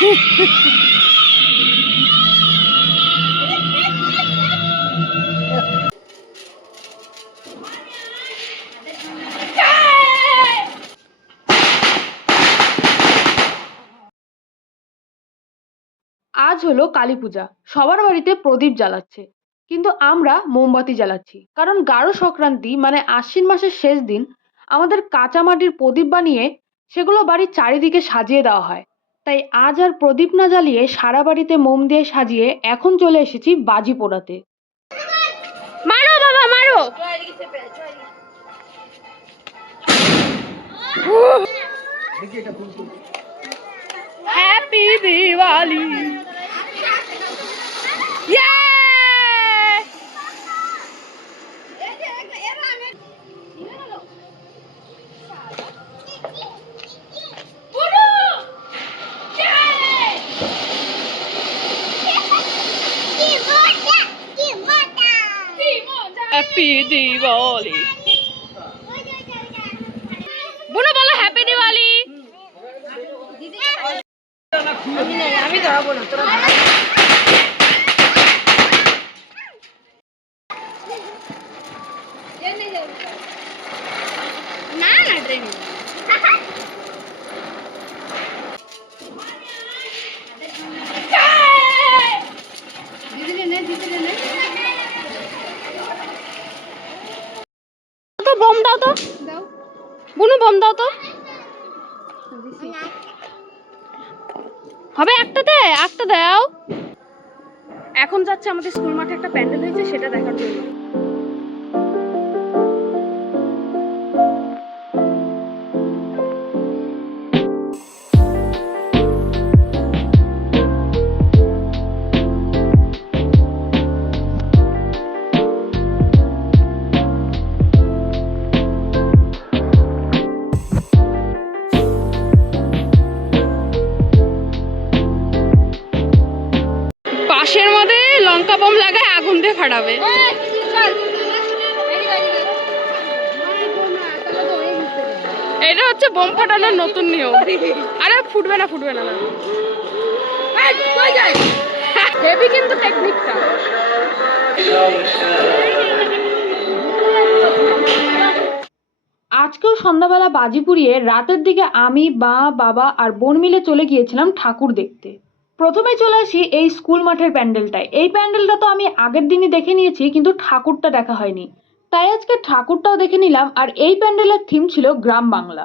আজ হলো কালী পূজা, সবার বাড়িতে প্রদীপ জ্বালাচ্ছে, কিন্তু আমরা মোমবাতি জ্বালাচ্ছি, কারণ গারো সংক্রান্তি মানে আশ্বিন মাসের শেষ দিন আমাদের কাঁচা মাটির প্রদীপ বানিয়ে সেগুলো বাড়ির চারিদিকে সাজিয়ে দেওয়া হয়। তাই আজ আর প্রদীপ না জ্বালিয়ে সারা বাড়িতে মোম দিয়ে সাজিয়ে এখন চলে এসেছি বাজি পোড়াতে। মারো বাবা মারো। হ্যাপি দিওয়ালি। হ্যাপি দিওয়ালি। বুনু বলো হ্যাপি দিওয়ালি। আমি ধরাবো না, তোরা না না ট্রেন তো বম দাও তো, দাও বুনু বম দাও তো। হবে একটাতে একটা দাও। এখন যাচ্ছে আমাদের স্কুল মাঠে একটা প্যান্ডেল হয়েছে, সেটা দেখার জন্য। পাশের মধ্যে লঙ্কা বম লাগায় আগুন দিয়ে ফাটাবে। এটা হচ্ছে বোম ফাটানোর নতুন নিয়ম। আরে ফুটবে না ফুটবে না, হেভি কিন্তু টেকনিকটা। আজকেও সন্ধ্যাবেলা বাজি পুড়িয়ে রাতের দিকে আমি বাবা আর বোন মিলে চলে গিয়েছিলাম ঠাকুর দেখতে। প্রথমে চলে আসি এই স্কুল মাঠের প্যান্ডেলটায়। এই প্যান্ডেলটা তো আমি আগের দিনই দেখে নিয়েছি, কিন্তু ঠাকুরটা দেখা হয়নি, তাই আজকে ঠাকুরটাও দেখে নিলাম। আর এই প্যান্ডেলের থিম ছিল গ্রাম বাংলা।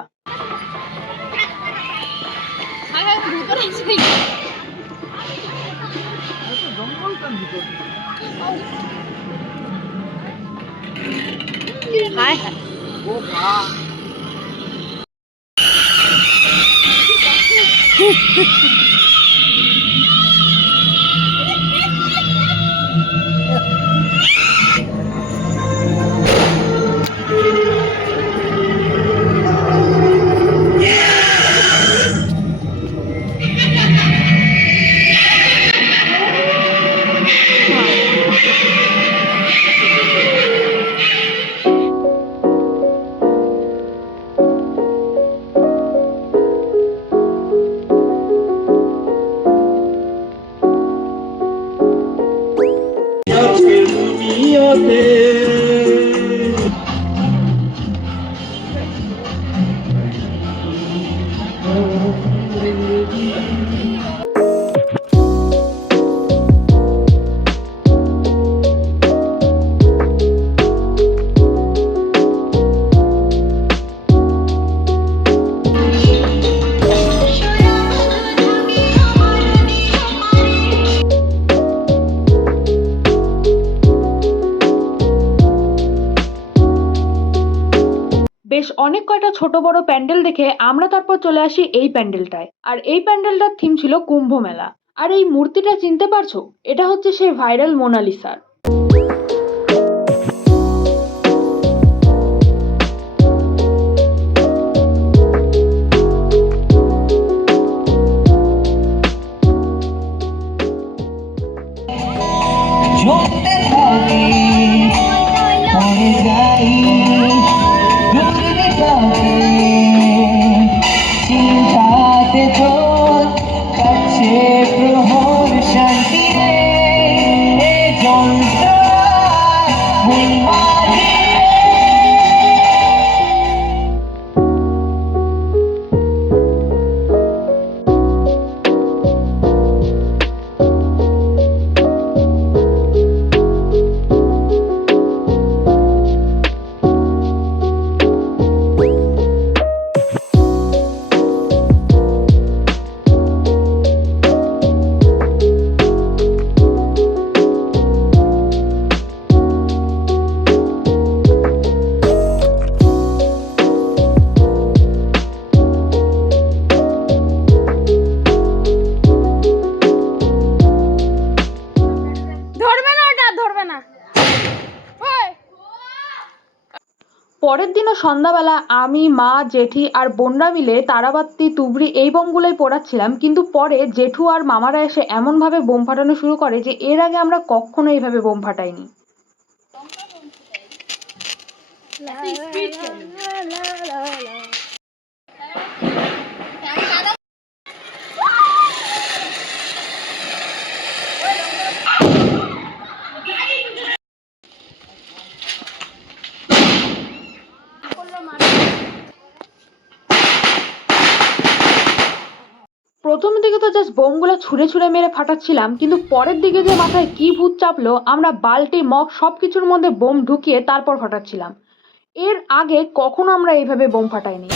বেশ অনেক কয়টা ছোট বড় প্যান্ডেল দেখে আমরা তারপর চলে আসি এই প্যান্ডেলটায়। আর এই প্যান্ডেলটার থিম ছিল কুম্ভ মেলা। আর এই মূর্তিটা চিনতে পারছো? এটা হচ্ছে সেই ভাইরাল মোনালিসার। সন্ধ্যাবেলা আমি, মা, জেঠি আর বোনরা মিলে তারাবাতি, তুবড়ি এই বোমগুলোই পোড়াচ্ছিলাম, কিন্তু পরে জেঠু আর মামারা এসে এমনভাবে বোম ফাটানো শুরু করে যে এর আগে আমরা কখনো এইভাবে বোম ফাটাইনি। প্রথম দিকে তো জাস্ট বোমগুলো ছুঁড়ে ছুঁড়ে মেরে ফাটাচ্ছিলাম, কিন্তু পরের দিকে যে মাথায় কি ভূত চাপলো, আমরা বালতি, মগ সবকিছুর মধ্যে বোম ঢুকিয়ে তারপর ফাটাচ্ছিলাম। এর আগে কখনো আমরা এইভাবে বোম ফাটাইনি।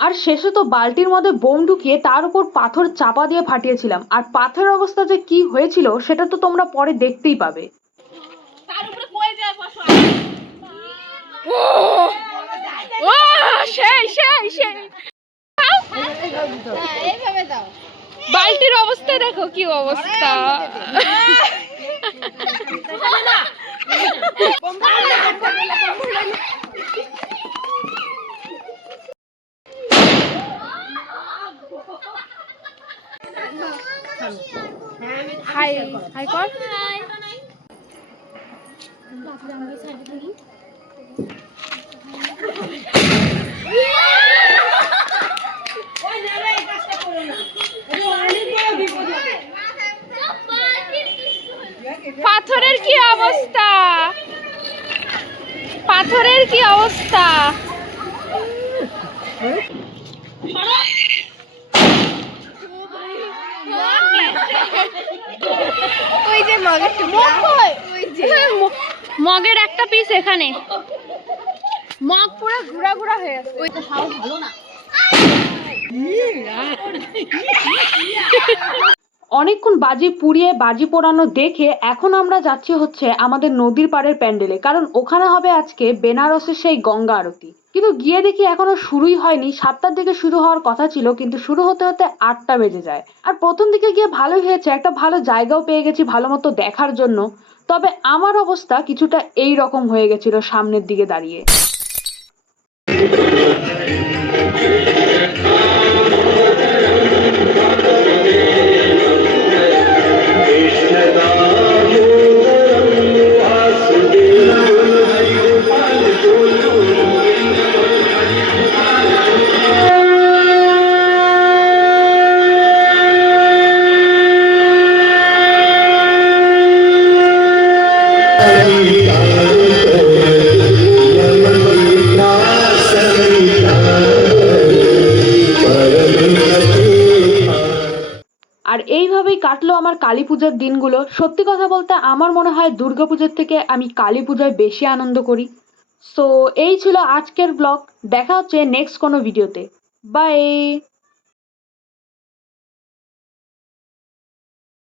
আর শেষে তো বালতির মধ্যে বোম ঢুকিয়ে তার উপর পাথর চাপা দিয়ে ফাটিয়েছিলাম, আর পাথরের অবস্থা যে কি হয়েছিল সেটা তো তোমরা পরে দেখতেই পাবে। বালতির অবস্থা দেখো কি অবস্থা। হাই হাই কর। পাথরের কি অবস্থা, পাথরের কি অবস্থা। ওই যে মগের একটা পিস এখানে, মগ পুরো ঘুরা ঘুরা হয়ে আছে। ওইটা খাও ভালো না। অনেকক্ষণ বাজি পুড়িয়ে বাজি পোড়ানো দেখে এখন আমরা যাচ্ছি হচ্ছে আমাদের নদীর পাড়ের প্যান্ডেলে, কারণ ওখানে হবে আজকে বেনারসের সেই গঙ্গা আরতি। কিন্তু গিয়ে দেখি এখনো শুরুই হয়নি। 7টার দিকে শুরু হওয়ার কথা ছিল, কিন্তু শুরু হতে হতে 8টা বেজে যায়। আর প্রথম দিকে গিয়ে ভালোই হয়েছে, একটা ভালো জায়গাও পেয়ে গেছি ভালো মতো দেখার জন্য। তবে আমার অবস্থা কিছুটা এই রকম হয়ে গেছিল সামনের দিকে দাঁড়িয়ে। আর এইভাবেই কাটলো আমার কালী পূজার দিনগুলো। সত্যি কথা বলতে আমার মনে হয় দুর্গাপূজার থেকে আমি কালী পূজায় বেশি আনন্দ করি। সো এই ছিল আজকের ব্লগ। দেখা হচ্ছে নেক্সট কোনো ভিডিওতে। বাই।